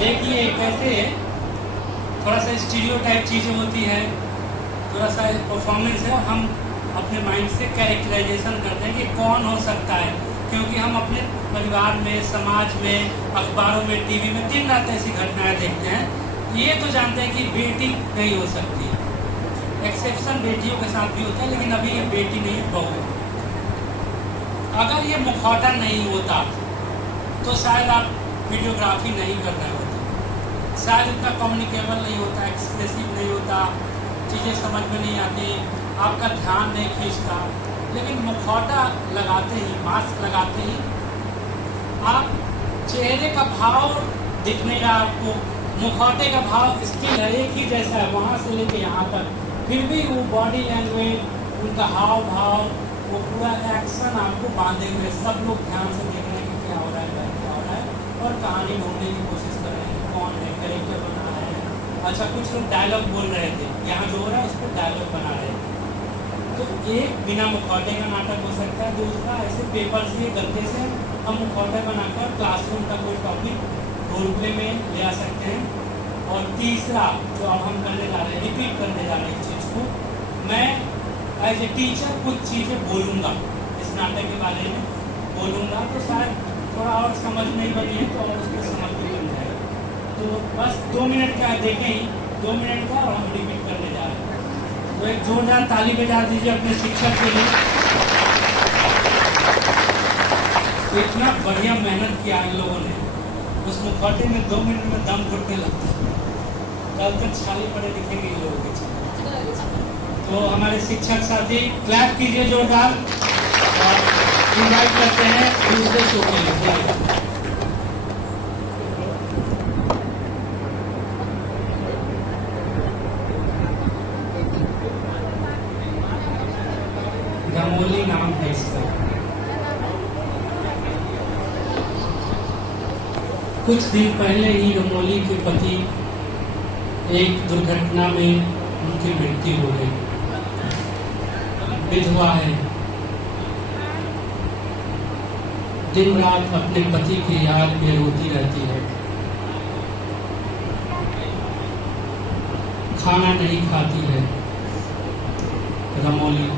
देखिए कैसे थोड़ा सा स्टीरियोटाइप चीज़ें होती है, थोड़ा सा परफॉर्मेंस है, हम अपने माइंड से कैरेक्टराइजेशन करते हैं कि कौन हो सकता है, क्योंकि हम अपने परिवार में, समाज में, अखबारों में, टीवी में दिन रात ऐसी घटनाएं देखते हैं। ये तो जानते हैं कि बेटी नहीं हो सकती, एक्सेप्शन बेटियों के साथ भी होता है, लेकिन अभी ये बेटी नहीं बहू है। अगर ये मुखौटा नहीं होता तो शायद आप वीडियोग्राफी नहीं कर रहे होते, शायद इतना कम्युनिकेबल नहीं होता, एक्सप्रेसिव नहीं होता, चीज़ें समझ में नहीं आती, आपका ध्यान नहीं खींचता। लेकिन मुखौटा लगाते ही, मास्क लगाते ही आप चेहरे का भाव दिखने का, आपको मुखौटे का भाव स्टिल एक ही जैसा है वहाँ से लेके यहाँ तक, फिर भी वो बॉडी लैंग्वेज, उनका हाव भाव, वो पूरा एक्शन आपको बांधे हुए, सब लोग ध्यान से देख रहे हैं कि क्या हो रहा है, क्या हो रहा है, और कहानी ढूंढने की कोशिश कर रहे हैं कौन है, कैरेक्टर बना रहे हैं। अच्छा, कुछ लोग डायलॉग बोल रहे थे, यहाँ जो हो रहा है उस पर डायलॉग बना रहे थे। तो एक बिना मुखौटे का नाटक हो सकता है, दूसरा ऐसे पेपर से गलते से हम मुखौटे बनाकर क्लासरूम का कोई टॉपिक रोल प्ले में ले आ सकते हैं। और तीसरा जो अब हम करने जा रहे हैं, रिपीट करने जा रहे हैं इस चीज़ को, मैं एज ए टीचर कुछ चीज़ें बोलूँगा, इस नाटक के बारे में बोलूँगा, तो शायद थोड़ा और समझ नहीं बनी है तो और उसको समझ भी बन जाएगा। तो बस 2 मिनट का देखें ही, 2 मिनट का, और हम रिपीट करने जा रहे हैं। तो एक जोरदार ताली बजा दीजिए अपने शिक्षक के लिए। तो इतना बढ़िया मेहनत किया इन लोगों ने, उस मुखौटे में 2 मिनट में दम घुटने लगता है, कल तक छाले पड़े दिखेंगे इन लोगों के। तो हमारे शिक्षक साथी क्लैप कीजिए जोरदार, और इनवाइट करते हैं दूसरे शो के लिए। गमोली नाम है इसका। कुछ दिन पहले ही गमोली के पति एक दुर्घटना में उनकी मृत्यु हो गई। विधवा है, दिन रात अपने पति की याद में रोती रहती है, खाना नहीं खाती है। रमोली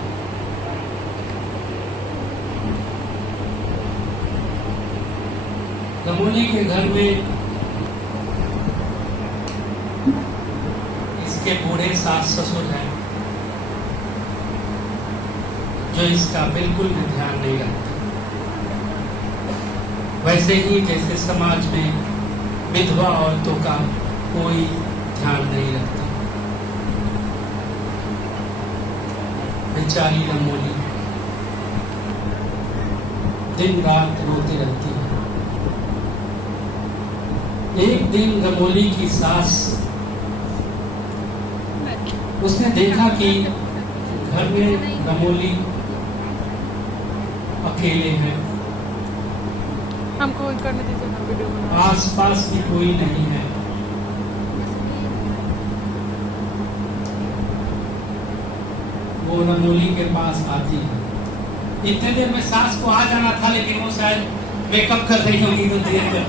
रमोली के घर में इसके बूढ़े सास ससुर हैं जो इसका बिल्कुल भी ध्यान नहीं रखते। वैसे ही जैसे समाज में विधवा औरतों का कोई ध्यान नहीं रखता। बेचारी रमोली दिन रात रोती रहती है। एक दिन रमोली की सास, उसने देखा कि घर में रमोली अकेले हैं, हमको करने दीजिए ना वीडियो बना। आस पास भी कोई नहीं है। वो रमोली के पास आती है। इतने देर में सास को आ जाना था, लेकिन वो शायद मेकअप कर रही होंगी तो देर कर।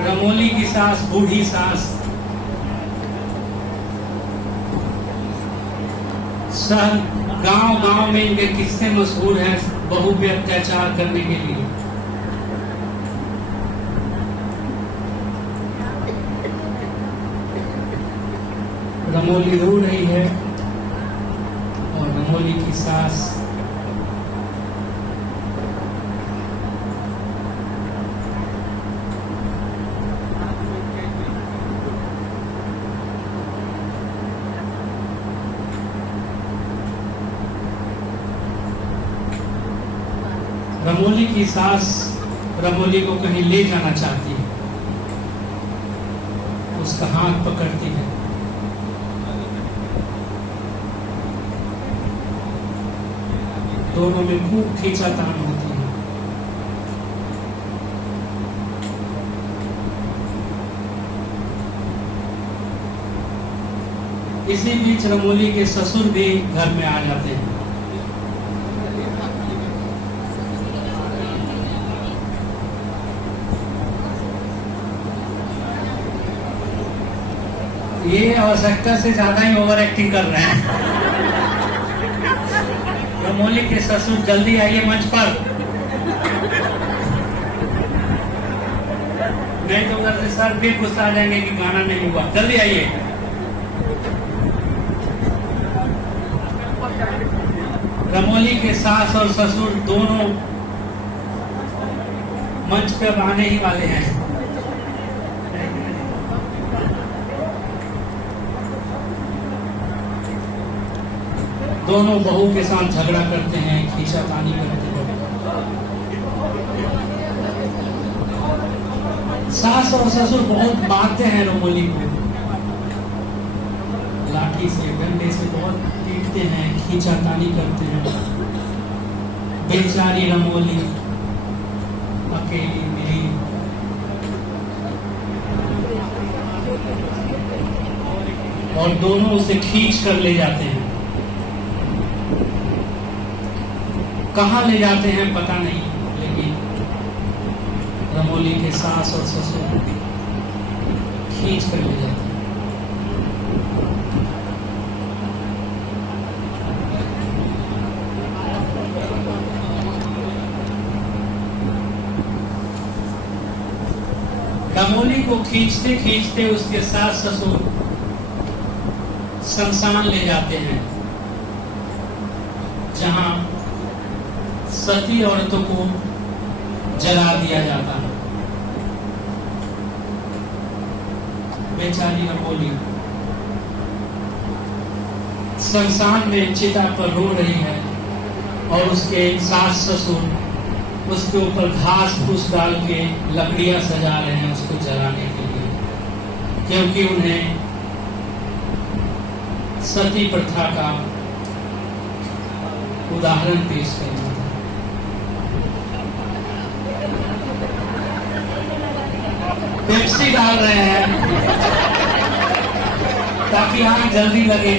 रमोली की सास, बूढ़ी सास, शहर गांव में इनके किस्से मशहूर हैं बहू पे अत्याचार करने के लिए। रमोली रो रही है और रमोली की सास रमोली को कहीं ले जाना चाहती है, उसका हाथ पकड़ती है। दोनों में खूब खींचातान होती है। इसी बीच रमोली के ससुर भी घर में आ जाते हैं। ये आवश्यकता से ज्यादा ही ओवर एक्टिंग कर रहे हैं। रमोली के ससुर जल्दी आइए मंच पर, नहीं तो उधर से सर भी गुस्सा आ जाएंगे कि गाना नहीं हुआ। जल्दी आइए। रमोली के सास और ससुर दोनों मंच पे अब आने ही वाले हैं। दोनों बहू के साथ झगड़ा करते हैं, खींचातानी करते हैं। सास और ससुर बहुत मारते हैं रमोली को, लाठी से डंडे से बहुत पीटते हैं, खींचातानी करते हैं। बेचारी रमोली अकेली मिली। और दोनों उसे खींच कर ले जाते हैं। कहाँ ले जाते हैं पता नहीं, लेकिन रमोली के सास और ससुर खींच कर ले जाते हैं। रमोली को खींचते खींचते उसके सास ससुर शमशान ले जाते हैं, जहां सती औरतों को जला दिया जाता है। बेचारी रमोली शमशान में चिता पर रो रही है और उसके सास ससुर उसके ऊपर घास फूस डाल के लकड़ियां सजा रहे हैं उसको जलाने के लिए, क्योंकि उन्हें सती प्रथा का उदाहरण पेश करना था। पेप्सी डाल रहे हैं ताकि आग जल्दी लगे।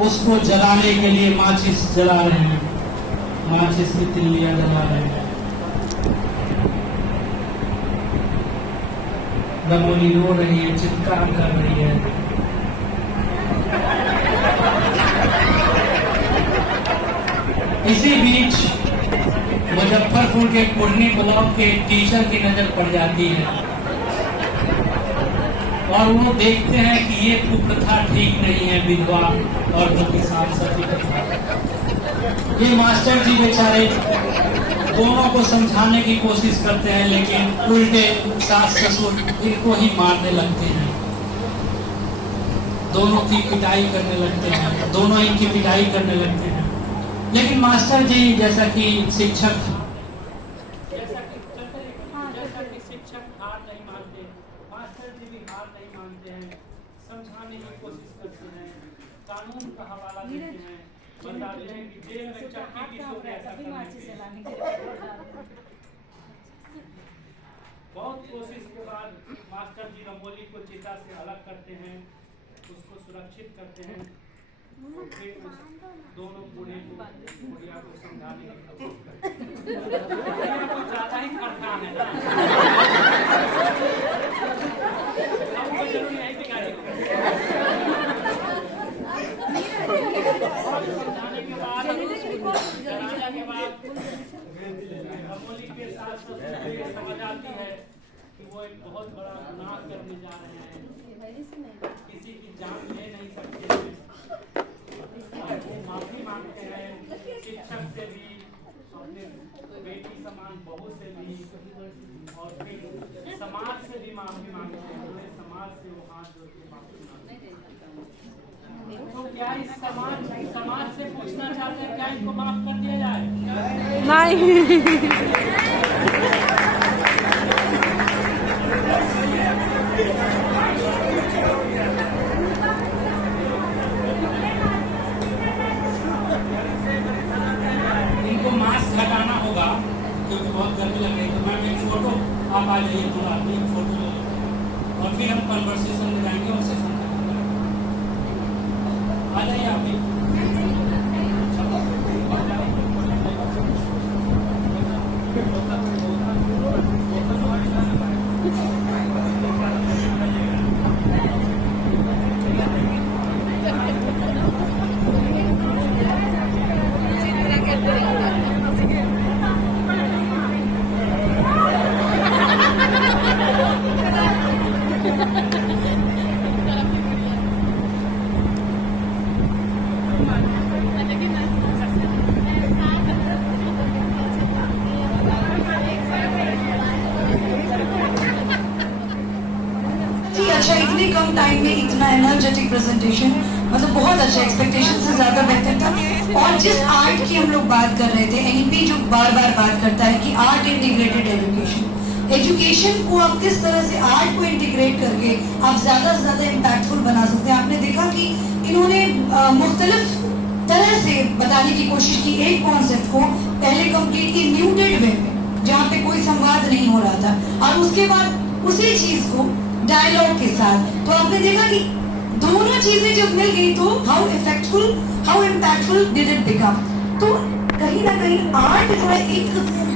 उसको जलाने के लिए माचिस जला रहे हैं, माचिस की तिल्लियां जला रहे हैं। रमोली रो रही है, चित्कार कर रही है। इसी बीच मुजफ्फरपुर के कुर्नी ब्लॉक के टीचर की नजर पड़ जाती है और वो देखते हैं कि ये कुप्रथा ठीक नहीं है, विधवा औरतों के साथ सती प्रथा। ये मास्टर जी बेचारे दोनों को समझाने की कोशिश करते हैं, लेकिन उल्टे सास ससुर इनको ही मारने लगते हैं। दोनों की पिटाई करने लगते हैं, दोनों इनकी पिटाई करने लगते हैं। लेकिन मास्टर जी जैसा कि शिक्षक हार नहीं मानते, मास्टर जी भी हार नहीं मानते हैं, समझाने की कोशिश करते हैं, कानून का हवाला देते हैं, बताते हैं कि जेल में चक्की की तो ऐसा करने के बहुत कोशिश के बाद मास्टर जी रमोली को चिता से अलग करते हैं, उसको सुरक्षित करते हैं। तो फिर उस दोनों बुढ़िया को समझाने की कोशिश करते हैं। कुछ ज्यादा ही खरखान है ना, हमको जरूरी नहीं बिगाड़ी को समझाने के बाद रमोली के साथ समझ आती है कि वो एक बहुत बड़ा गुनाह करने जा रहे हैं, किसी की जान ले नहीं सकते हैं। वो माफी मांगते हैं शिक्षक से भी, अपने बेटी समान बहू से भी, और फिर समाज से भी माफी मांगते हैं। पूरे समाज से वो हाथ जोड़ के माफी मांगते हैं। तो क्या इस समाज से पूछना चाहते हैं, क्या इनको माफ कर दिया जाए? नहीं। इनको मास्क लगाना होगा क्योंकि बहुत गर्मी लग रही है। तो मैं एक फोटो, आप आ जाइए, एक फोटो ले लीजिए। और फिर हम कन्वर्सेशन में जाएंगे और सेशन आ जाइए आप भी। अच्छा, इतने कम टाइम में इतना एनर्जेटिक प्रेजेंटेशन, मतलब बहुत अच्छा, एक्सपेक्टेशन से ज्यादा बेहतर था। और जिस आर्ट की हम लोग बात कर रहे थे, एनईपी जो बार बार बात करता है कि आर्ट इंटीग्रेटेड एजुकेशन को आप किस तरह से आर्ट को इंटीग्रेट करके आप ज्यादा से ज्यादा इम्पैक्टफुल बना सकते हैं। आपने देखा कि इन्होंने मुख्तलिफ तरह से बताने की कोशिश की एक कॉन्सेप्ट को, पहले कंप्लीटली न्यूटेड वे में जहाँ पे कोई संवाद नहीं हो रहा था, और उसके बाद उसी चीज को डायलॉग के साथ। तो आपने देखा कि दोनों चीजें जब मिल गई तो how effectful, how impactful did it become. तो कहीं ना कहीं आर्ट जो है एक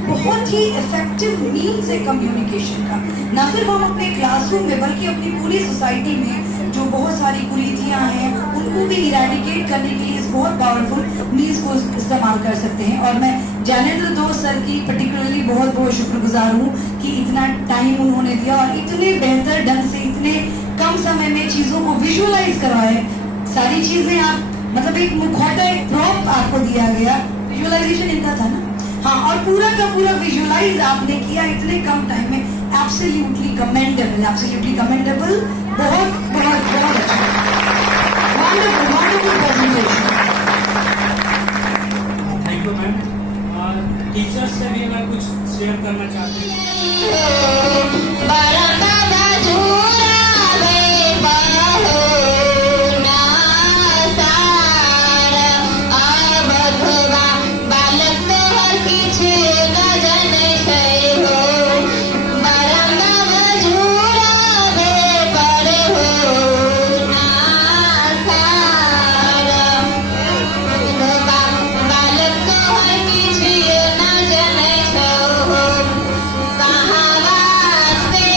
बहुत ही इफेक्टिव मीन्स है कम्युनिकेशन का, ना सिर्फ हम अपने क्लासरूम में बल्कि अपनी पूरी सोसाइटी में जो बहुत सारी कुरीतियां हैं उनको भी इरेडिकेट करने के लिए इस बहुत पावरफुल मीन्स को इस्तेमाल कर सकते हैं। और मैं ज्ञानेंद्र दोस्त सर की पर्टिकुलरली बहुत बहुत शुक्रगुजार हूँ कि इतना टाइम उन्होंने दिया और इतने बेहतर ढंग से इतने कम समय में चीजों को विजुअलाइज करवाए। सारी चीजें आप, मतलब एक मुखौटा, एक प्रॉप आपको दिया गया, विजुअलाइजेशन इनका था ना, हाँ, और पूरा का पूरा विजुअलाइज आपने किया इतने कम टाइम में। एब्सोल्युटली कमेंडेबल, एब्सोल्युटली कमेंडेबल, बहुत बहुत बहुत अच्छा, wonderful wonderful presentation. Thank you ma'am. Teachers से भी अगर कुछ शेयर करना चाहते हैं। कहावा से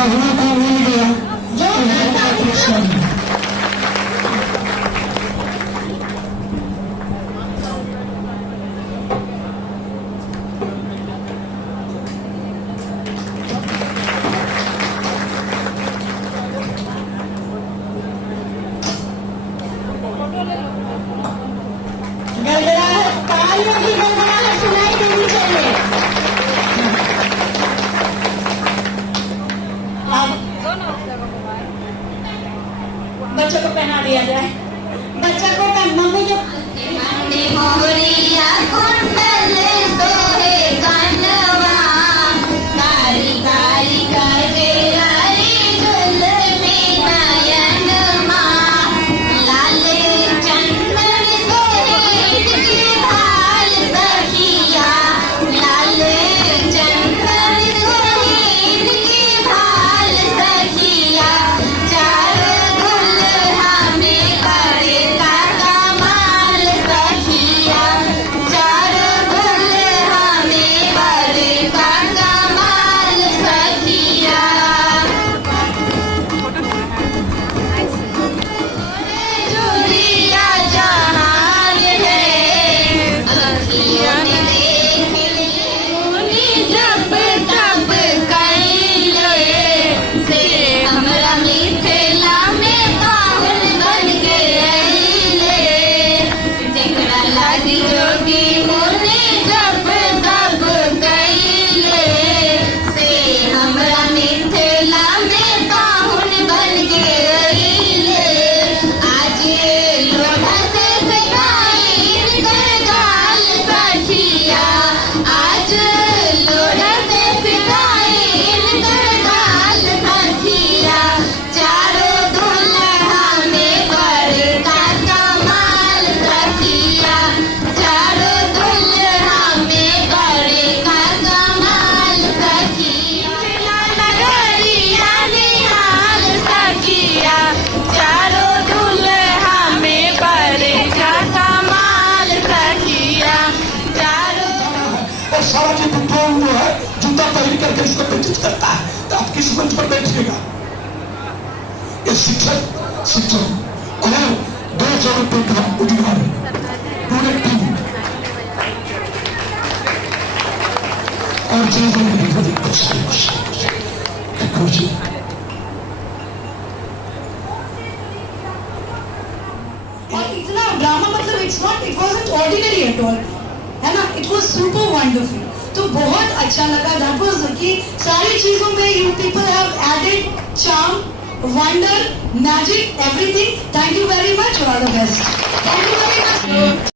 बहनों को मिल गया जो करता कुछ नहीं। गड़गड़ाहट, तालियों की गड़गड़ाहट सुनाई देनी चाहिए। अब बच्चों को पहना दिया जाए। बच्चा को मम्मी जो सारा जो पेट्रोल जो है जूता पहन करके इसको प्रेरित करता है, तो आप किस मंच पर बैठिएगा? ये शिक्षक और 200 रुपये का उद्धार पूरे टीम और खुशी और इतना ड्रामा मतलब it wasn't ordinary at all, है ना? It was super wonderful. तो बहुत अच्छा लगा। दैट वाज कि सारी चीजों में you people have added charm, wonder, magic, everything. Thank you very much, all the best. Thank you very much.